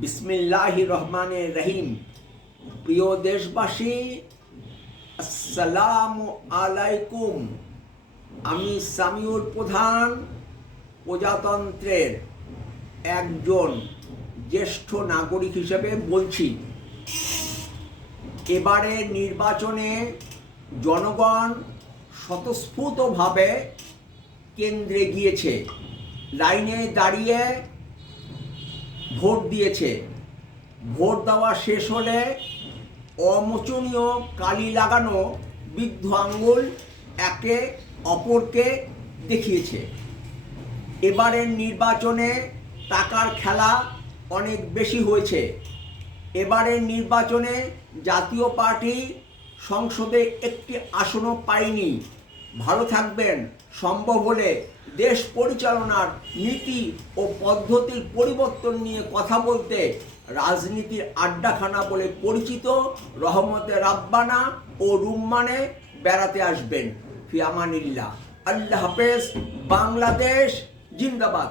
বিসমিল্লাহির রহমানির রহিম। প্রিয় দেশবাসী, আসসালামু আলাইকুম। আমি সামিউর প্রধান প্রজাতন্ত্রের একজন জ্যেষ্ঠ নাগরিক হিসেবে বলছি। এবারে নির্বাচনে জনগণ স্বতঃস্ফূর্তভাবে কেন্দ্রে গিয়েছে, লাইনে দাঁড়িয়ে ভোট দিয়েছে। ভোট দেওয়া শেষ হলে অমোচনীয় কালি লাগানো বৃদ্ধ আঙ্গুল একে অপরকে দেখিয়েছে। এবারের নির্বাচনে টাকার খেলা অনেক বেশি হয়েছে। এবারের নির্বাচনে জাতীয় পার্টি সংসদে একটি আসনও পায়নি। ভালো থাকবেন। সম্ভব হলে দেশ পরিচালনার নীতি ও পদ্ধতির পরিবর্তন নিয়ে কথা বলতে রাজনীতির আড্ডাখানা বলে পরিচিত রহমতে রাব্বানা ও রুম্মানে বেড়াতে আসবেন। ফি আমানিল্লাহ। আল্লাহ হাফেজ। বাংলাদেশ জিন্দাবাদ।